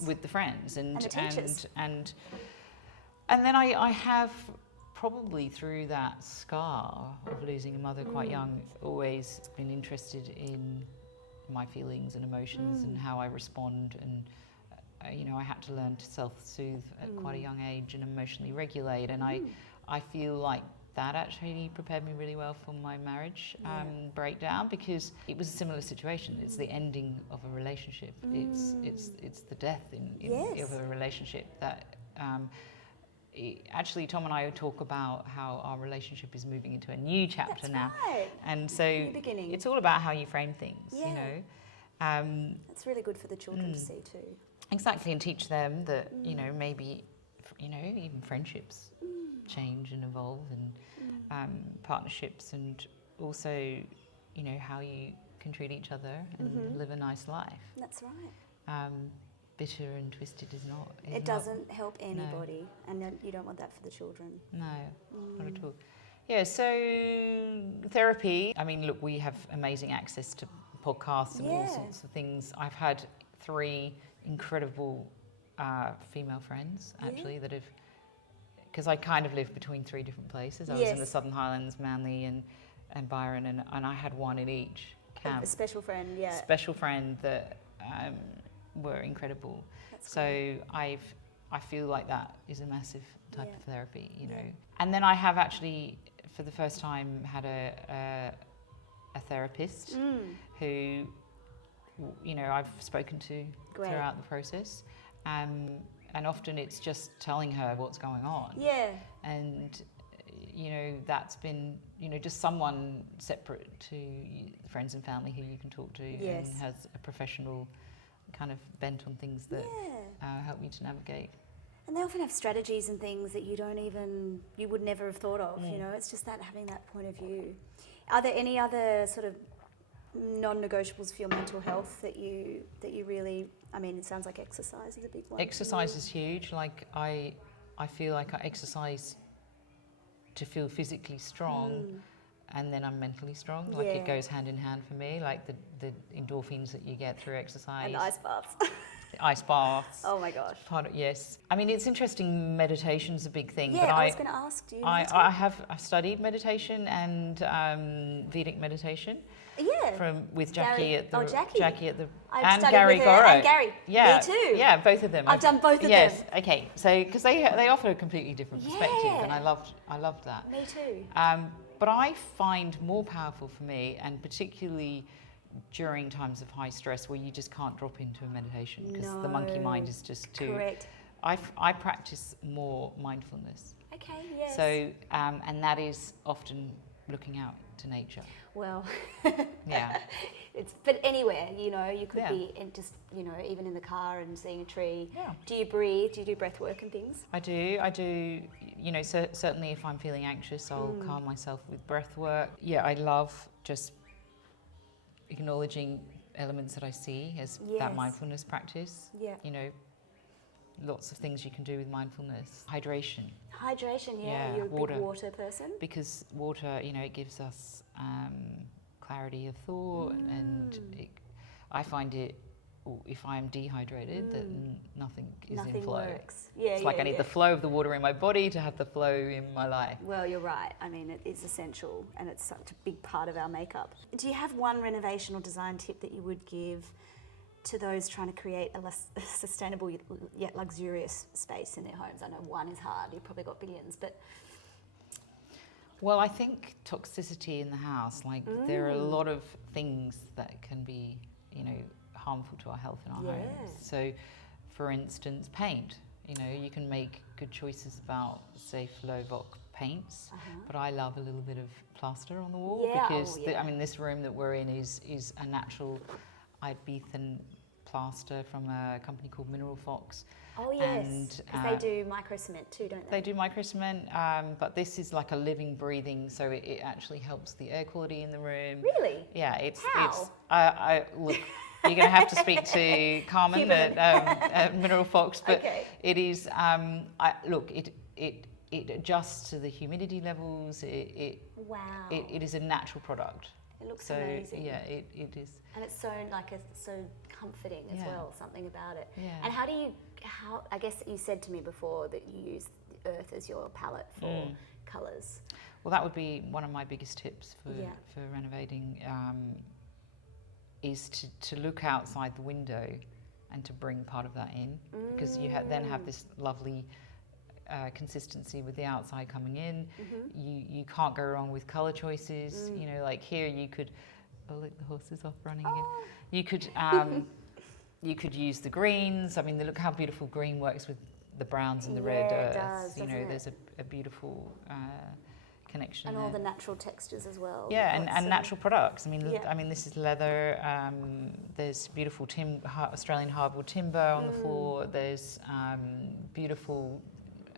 With the friends. And the teachers. And then I have probably through that scar of losing a mother quite young, always been interested in my feelings and emotions and how I respond, and I had to learn to self-soothe at quite a young age and emotionally regulate, and I feel like that actually prepared me really well for my marriage breakdown, because it was a similar situation. It's the ending of a relationship. It's the death of a relationship that actually Tom and I talk about how our relationship is moving into a new chapter now. Right. And so New beginning. it's all about how you frame things, you know. That's really good for the children to see too. Exactly, and teach them that, you know, maybe, you know, even friendships change and evolve, and partnerships, and also, you know, how you can treat each other and live a nice life. That's right. Bitter and twisted is not. It doesn't help anybody, and you don't want that for the children. No, not at all. Yeah, so therapy. I mean, look, we have amazing access to podcasts and all sorts of things. I've had 3 incredible female friends, actually, that have, because I kind of lived between 3 different places. I was in the Southern Highlands, Manly and Byron, and I had one in each camp. A special friend, Special friend that were incredible. That's so great. I feel like that is a massive type of therapy, you know. And then I have actually, for the first time, had a therapist who, you know, I've spoken to throughout the process. And often it's just telling her what's going on. Yeah. And, you know, that's been, you know, just someone separate to friends and family who you can talk to and has a professional kind of bent on things that help you to navigate. And they often have strategies and things that you would never have thought of, you know. It's just that having that point of view. Are there any other sort of non-negotiables for your mental health that you really, I mean, it sounds like exercise is a big one. Exercise is huge. Like I feel like I exercise to feel physically strong, and then I'm mentally strong. Like it goes hand in hand for me. Like the endorphins that you get through exercise. And ice baths. Ice baths. Oh my gosh. Yes. I mean, it's interesting. Meditation's a big thing. Yeah, but I was going to ask, do you meditate? I studied meditation and Vedic meditation. Yeah. With Jackie at the Jackie at the I've and Gary with her, Goro. and Gary. Yeah. Me too. Yeah, both of them. I've done both of them. Yes. Okay. So because they offer a completely different perspective, and I loved that. Me too. But I find more powerful for me, and particularly during times of high stress where you just can't drop into a meditation because the monkey mind is just too. Correct. I practice more mindfulness. Okay. Yes. So and that is often looking out to nature. Well, yeah. But anywhere, you know, you could be in just, you know, even in the car and seeing a tree. Yeah. Do you breathe? Do you do breath work and things? I do. You know, certainly if I'm feeling anxious, I'll calm myself with breath work. Yeah, I love just acknowledging elements that I see as that mindfulness practice. Yeah. You know, lots of things you can do with mindfulness. Hydration. Yeah. You're a big water person? Because water, you know, it gives us clarity of thought, and I find it, if I'm dehydrated, that nothing is in flow. Works. Yeah, it's like I need the flow of the water in my body to have the flow in my life. Well, you're right. I mean, it is essential, and it's such a big part of our makeup. Do you have one renovation or design tip that you would give to those trying to create a less sustainable yet luxurious space in their homes? I know one is hard. You've probably got billions, but... Well, I think toxicity in the house, like there are a lot of things that can be, you know, harmful to our health in our homes. So, for instance, paint. You know, you can make good choices about, say, Lovoc paints, but I love a little bit of plaster on the wall because, I mean, this room that we're in is a natural Ibethan plaster from a company called Mineral Fox. Oh yes, because they do micro cement too, don't they? They do micro cement, but this is like a living, breathing, so it actually helps the air quality in the room. Really? Yeah, it's. How? Look, you're going to have to speak to Carmen at Mineral Fox, but it is. It adjusts to the humidity levels. It is a natural product. It looks so amazing. Yeah, it is. And it's so so comforting as well. Something about it. Yeah. And how I guess you said to me before that you use the earth as your palette for colours. Well, that would be one of my biggest tips for renovating. Is to look outside the window and to bring part of that in, because you then have this lovely consistency with the outside coming in. You can't go wrong with color choices. You know, like here you could, oh look, the horse is off running again. You could you could use the greens. I mean, look how beautiful green works with the browns and the red earth. Does, you know, it? there's a beautiful connection And there. all the natural textures as well. Yeah, and natural products. I mean, Yeah. I mean, this is leather. There's beautiful Australian hardwood timber on the floor. There's beautiful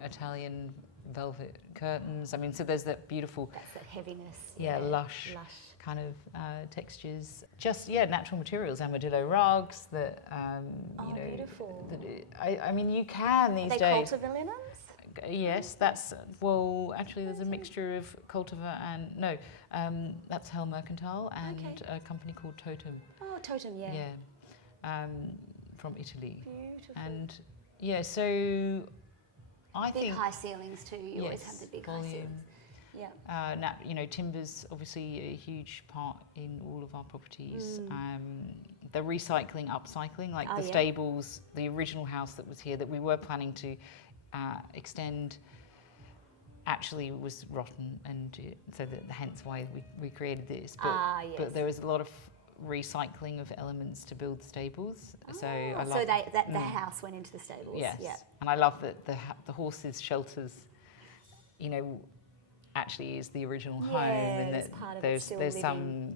Italian velvet curtains. I mean, so there's that beautiful. That's that heaviness. Yeah, lush kind of textures. Just natural materials, armadillo rugs. That you know. Beautiful. I mean, you can these Are they days. cultivar linens? Yes, that's, well, actually there's a mixture of cultivar and, no, that's Hell Mercantile and a company called Totem. Oh, Totem, yeah. Yeah, from Italy. Beautiful. And yeah, so I Big think... high ceilings too, you always have the big high ceilings. Yeah. You know, timber's obviously a huge part in all of our properties. The recycling, upcycling, like the stables, the original house that was here that we were planning to extend actually was rotten, and so hence why we created this. But there was a lot of recycling of elements to build the stables. So I love the house went into the stables. Yes, Yeah. and I love that the horses' shelters, you know, actually is the original home, and that there's some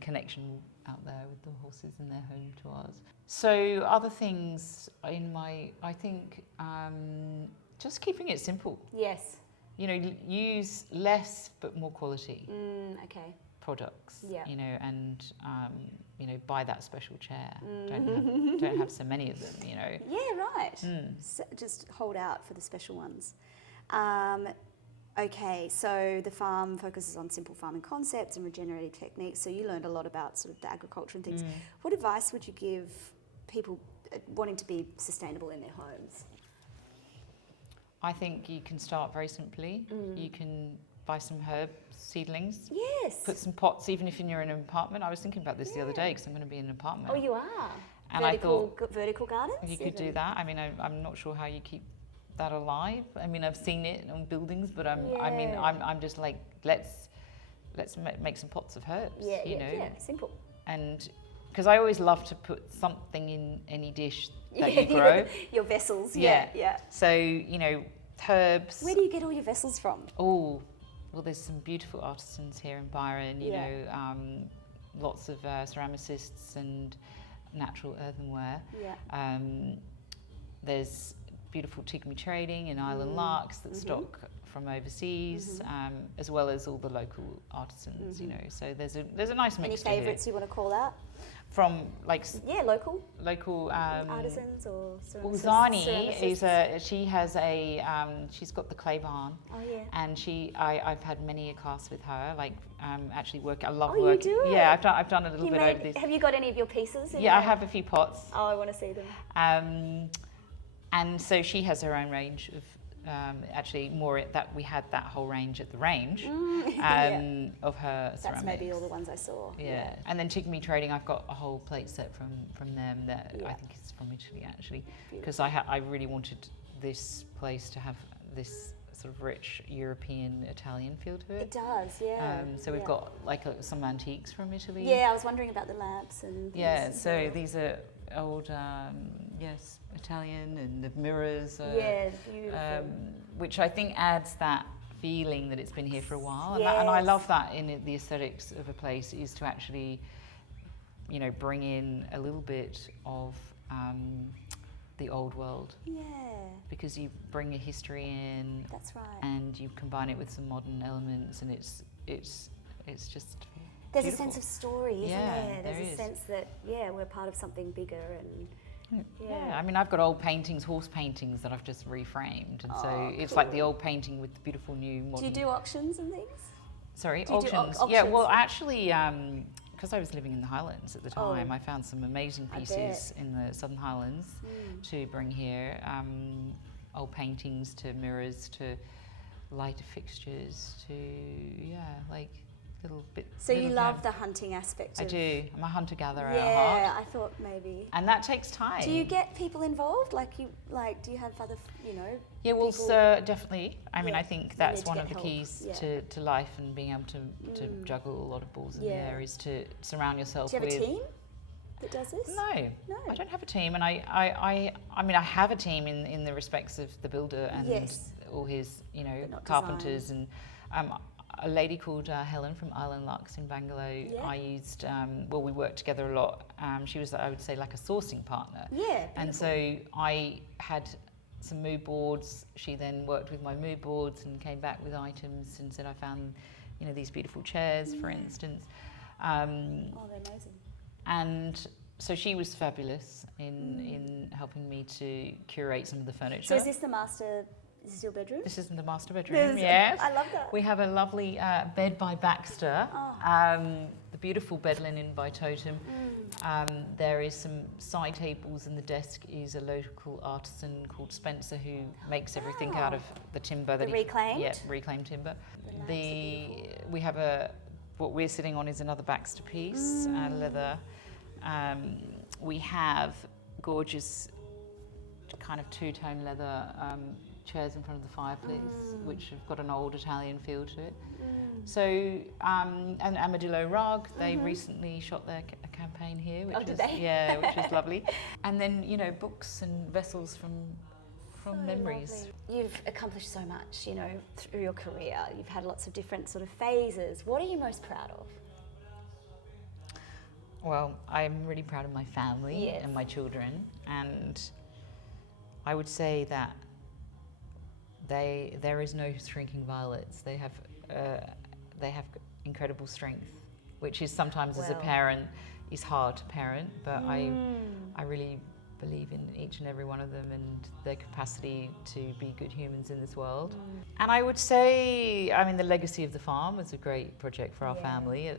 connection out there with the horses and their home to ours. So other things I think just keeping it simple. Yes. You know, use less but more quality Okay. products. Yeah. You know, and you know, buy that special chair. Don't have so many of them. You know. Yeah. Right. So just hold out for the special ones. Okay, so the farm focuses on simple farming concepts and regenerative techniques. So you learned a lot about sort of the agriculture and things. What advice would you give people wanting to be sustainable in their homes? I think you can start very simply. You can buy some herb seedlings. Yes. Put some pots, even if you're in an apartment. I was thinking about this the other day because I'm going to be in an apartment. Oh, you are? And I thought vertical gardens? you could do that. I mean, I'm not sure how you keep that alive. I mean, I've seen it on buildings, but I'm just like, let's make some pots of herbs. Yeah, you know? yeah, simple. And because I always love to put something in any dish that you grow. Your vessels, Yeah. yeah. So, you know, herbs. Where do you get all your vessels from? Oh, well, there's some beautiful artisans here in Byron, you know, lots of ceramicists and natural earthenware. Yeah. There's beautiful Sigourney trading in Island Larks that stock from overseas, as well as all the local artisans, you know. So there's a nice mixture. Any favourites you want to call out? From like local artisans or well, Zani she's got the clay barn. Oh yeah. And I've had many a class with her. Like actually I love Oh, working. you do? Yeah, I've done a little bit over this. Have you got any of your pieces? Yeah, I have a few pots. Oh, I want to see them. And so she has her own range of, actually more that we had that whole range at the range of her ceramics. That's maybe all the ones I saw. Yeah. And then Sigourney Trading, I've got a whole plate set from them that I think is from Italy actually, because I really wanted this place to have this sort of rich European Italian feel to it. It does, yeah. So we've got like some antiques from Italy. Yeah, I was wondering about the lamps and things. Yeah, so these are old, Italian, and the mirrors. Beautiful. Which I think adds that feeling that it's been here for a while. Yes. And I love that in the aesthetics of a place is to actually, you know, bring in a little bit of the old world. Yeah. Because you bring a history in. That's right. And you combine it with some modern elements, and it's just. There's beautiful. a sense of story, isn't there? There's there a is. sense that we're part of something bigger and. Yeah, I mean, I've got old paintings, horse paintings that I've just reframed, and so it's cool. like the old painting with the beautiful new modern. Do you do auctions and things? Sorry, Do you do auctions. auctions? Yeah, well, actually, because I was living in the Highlands at the time, I found some amazing pieces in the Southern Highlands to bring here. Old paintings to mirrors to lighter fixtures to like little bit. So you little love gem. the hunting aspect I of... do. I'm a hunter-gatherer at Yeah, heart. I thought maybe. And that takes time. Do you get people involved? Do you have other, Yeah, well, people... definitely. I mean, Yeah, I think you that's need to one get of the help. keys Yeah. to life and being able to juggle a lot of balls in the Yeah. air is to surround yourself Do you have with... a team that does this? No, No. I don't have a team, and I mean, I have a team in the respects of the builder and Yes. all his, But not carpenters and a lady called Helen from Island Lux in Bangalow. Yeah. I used, we worked together a lot. She was, I would say, like a sourcing partner. Yeah, And beautiful. so I had some mood boards. She then worked with my mood boards and came back with items and said, I found, these beautiful chairs, for instance. Oh, they're amazing. And so she was fabulous in helping me to curate some of the furniture. So is this the master... Is this your bedroom? This isn't the master bedroom, yes. I love that. We have a lovely bed by Baxter, Oh. the beautiful bed linen by Totem. There is some side tables, and the desk is a local artisan called Spencer who makes everything out of the timber. The reclaimed? Yeah, reclaimed timber. The We have what we're sitting on is another Baxter piece, leather. We have gorgeous kind of two-tone leather chairs in front of the fireplace, which have got an old Italian feel to it. So, an Armadillo rug, they recently shot their campaign here, which did they? Yeah, which is lovely. And then, books and vessels from memories. Lovely. You've accomplished so much, through your career. You've had lots of different sort of phases. What are you most proud of? Well, I'm really proud of my family and my children, and I would say that there is no shrinking violets. They have incredible strength, which is sometimes as a parent is hard to parent, but I really believe in each and every one of them and their capacity to be good humans in this world. And I would say, the legacy of the farm was a great project for our family.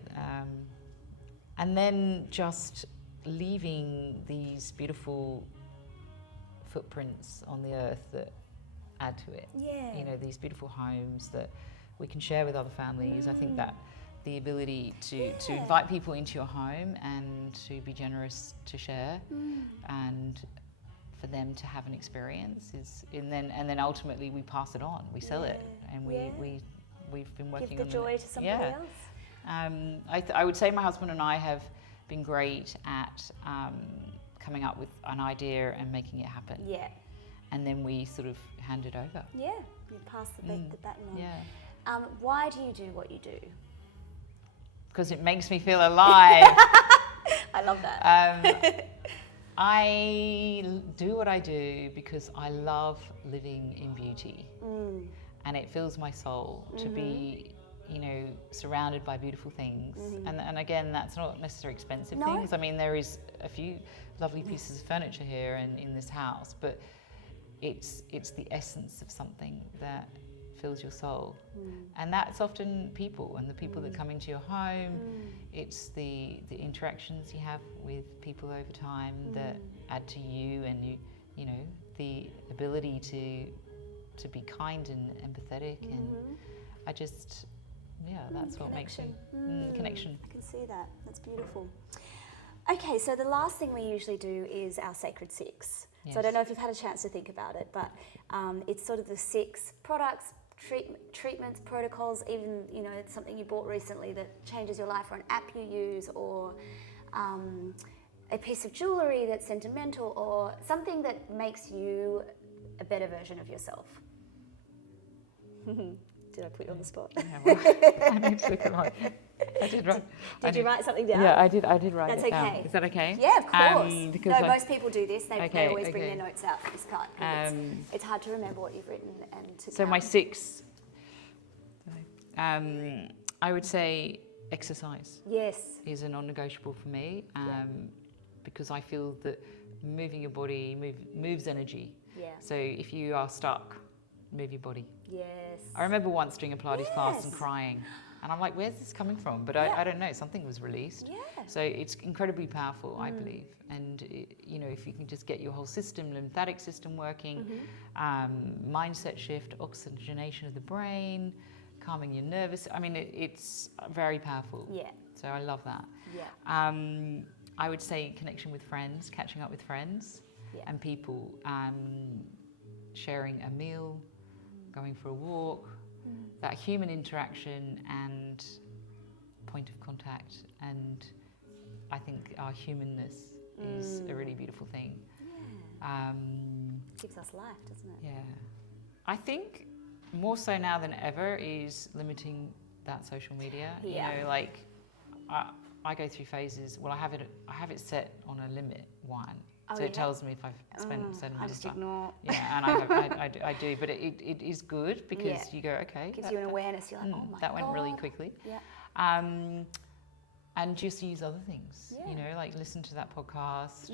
And then just leaving these beautiful footprints on the earth that add to it. Yeah. These beautiful homes that we can share with other families. I think that the ability to invite people into your home and to be generous to share and for them to have an experience and then ultimately we pass it on, we sell it, and we've been working Give the on joy to somebody else. I would say my husband and I have been great at coming up with an idea and making it happen. Yeah. And then we sort of hand it over. Yeah, you pass the baton on. Yeah. Why do you do what you do? Because it makes me feel alive. I love that. I do what I do because I love living in beauty. And it fills my soul to be, surrounded by beautiful things. And again, that's not necessarily expensive things. There is a few lovely pieces of furniture here and in this house, but it's the essence of something that fills your soul. And that's often people and the people that come into your home. It's the interactions you have with people over time that add to you, and the ability to be kind and empathetic. And I just, that's what makes me connection. I can see that. That's beautiful. Okay, so the last thing we usually do is our Sacred Six. So I don't know if you've had a chance to think about it, but it's sort of the 6 products, treatments, protocols, even, it's something you bought recently that changes your life, or an app you use, or a piece of jewellery that's sentimental, or something that makes you a better version of yourself. Did I put you on the spot? Yeah, well, I need to look at my... I did write. Did you write something down? Yeah, I did write That's it down. okay. Is that okay? Yeah, of course. Because most people do this. They always bring okay. their notes out for this part. It's hard to remember what you've written and to So count. my 6, I would say exercise. Yes. Is a non-negotiable for me, because I feel that moving your body moves energy. Yeah. So if you are stuck, move your body. Yes. I remember once doing a Pilates class and crying. And I'm like, where's this coming from? But I don't know, something was released. Yeah. So it's incredibly powerful, I believe. And, if you can just get your whole system, lymphatic system working, mindset shift, oxygenation of the brain, calming your nervous. I mean, it's very powerful. Yeah. So I love that. Yeah. I would say connection with friends, catching up with friends and people, sharing a meal, going for a walk, that human interaction and point of contact. And I think our humanness is a really beautiful thing. Yeah. Gives us life, doesn't it? Yeah. I think more so now than ever is limiting that social media. Yeah. You know, like I go through phases. Well, I have it set on a limit 1. So it tells me if I've spent a certain amount of time. Ignore. Yeah, and I do, but it is good because you go, okay. Gives you an awareness. You're like, oh my God. That went really quickly. Yeah. And just use other things. Yeah. You know, like listen to that podcast.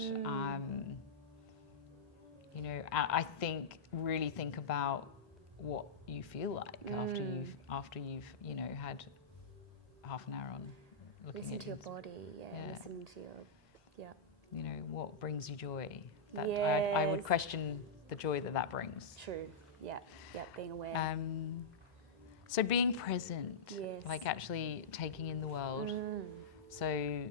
You know, I think really think about what you feel like after you've you know had half an hour on looking Listen at to your body. Yeah. Listen to your you know, what brings you joy. That Yes. I would question the joy that brings. True. Yeah. Yeah. Being aware. So being present, Yes. like actually taking in the world. So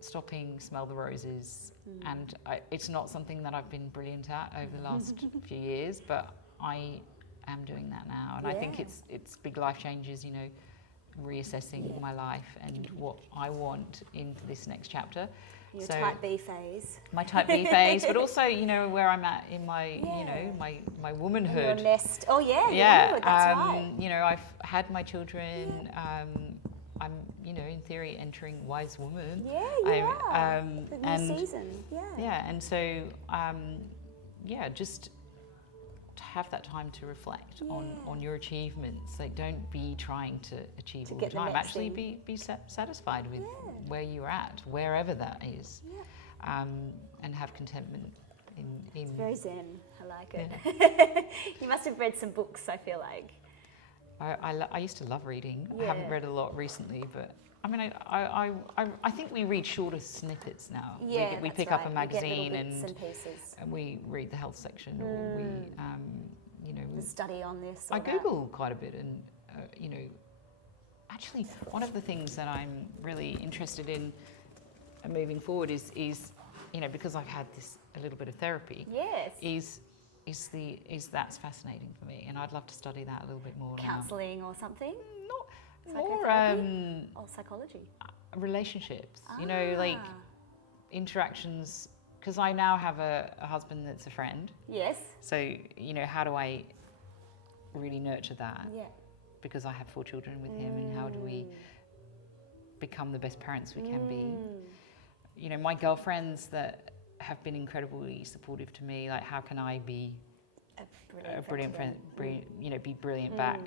stopping, smell the roses. And it's not something that I've been brilliant at over the last few years, but I am doing that now. And I think it's big life changes, you know, reassessing my life and what I want in this next chapter. Your type B phase. My type B phase, but also, you know, where I'm at in my, you know, my womanhood. Your nest. Oh yeah, yeah. Womanhood, that's right. You know, I've had my children. I'm, you know, in theory, entering wise woman. Yeah, you are. The new season. Yeah. Yeah, and so, yeah, just to have that time to reflect on your achievements. Like, don't be trying to achieve all the time. Actually, be satisfied with where you're at, wherever that is, and have contentment in. It's very zen. I like it. You must have read some books. I feel like. I used to love reading. I haven't read a lot recently, but I mean, I think we read shorter snippets now. Yeah, we pick up a magazine and pieces. we read the health section, or we, you know, the study on this. I Google quite a bit, and you know, actually, one of the things that I'm really interested in moving forward is you know, because I've had a little bit of therapy. Yes. Is that's fascinating for me, and I'd love to study that a little bit more. Counselling or something? Not more or psychology. Relationships. You know, like interactions. Because I now have a husband that's a friend. Yes. So you know, how do I really nurture that? Yeah. Because I have 4 children with him, and how do we become the best parents we can be? You know, my girlfriends that have been incredibly supportive to me, like how can I be a brilliant friend, you know, be brilliant back,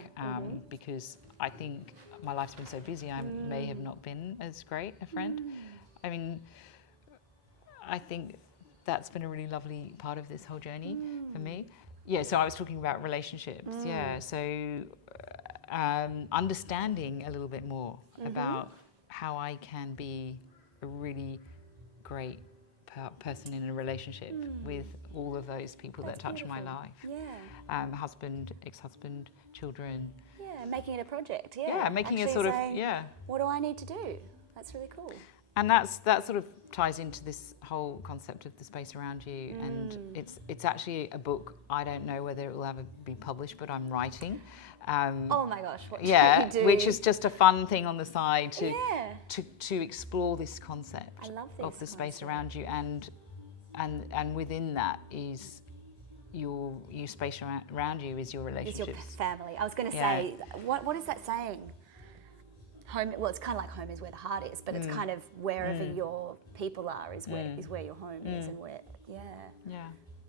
because I think my life's been so busy, I may have not been as great a friend. I mean, I think that's been a really lovely part of this whole journey for me. Yeah, so I was talking about relationships, so understanding a little bit more about how I can be a really great person in a relationship with all of those people that touch my life. Yeah. Husband, ex-husband, children. Yeah, making it a project. Yeah. Yeah, making actually a sort of saying, what do I need to do? That's really cool. And that sort of ties into this whole concept of the space around you. And it's actually a book. I don't know whether it will ever be published, but I'm writing. Oh my gosh, what you do? Which is just a fun thing on the side to explore this concept of the space around you, and within that is your space around you is your relationships. Is your family. I was going to say, what is that saying? Home. Well, it's kind of like home is where the heart is, but it's kind of wherever your people are is where your home is, and where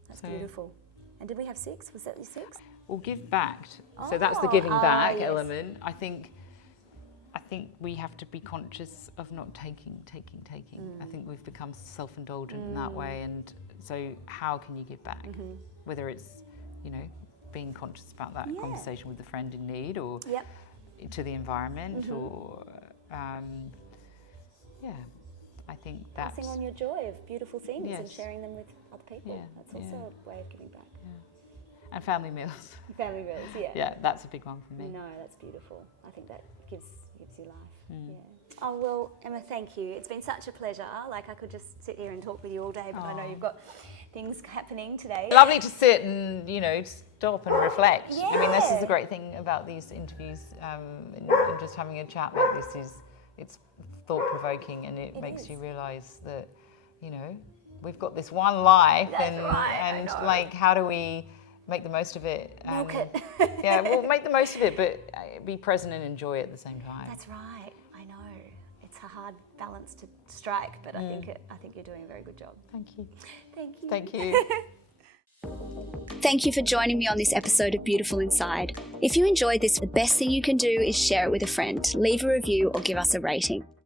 that's beautiful. And did we have 6? Was that your 6? Well, give back. So that's the giving back element. I think we have to be conscious of not taking. I think we've become self-indulgent in that way, and so how can you give back? Whether it's, you know, being conscious about that conversation with a friend in need, or to the environment, or I think that's passing on your joy of beautiful things and sharing them with other people. That's also a way of giving back. And family meals. Family meals, yeah. Yeah, that's a big one for me. No, that's beautiful. I think that gives you life. Yeah. Oh, well, Emma, thank you. It's been such a pleasure. Like, I could just sit here and talk with you all day, but I know you've got things happening today. Lovely to sit and, stop and reflect. Yeah. I mean, this is the great thing about these interviews, and just having a chat like this it's thought-provoking, and it makes you realise that, we've got this one life. That's and right, like, how do we make the most of it? Milk it. Yeah, we'll make the most of it, but be present and enjoy it at the same time. That's right. I know. It's a hard balance to strike, but I think you're doing a very good job. Thank you. Thank you. Thank you. Thank you for joining me on this episode of Beautiful Inside. If you enjoyed this, the best thing you can do is share it with a friend, leave a review or give us a rating.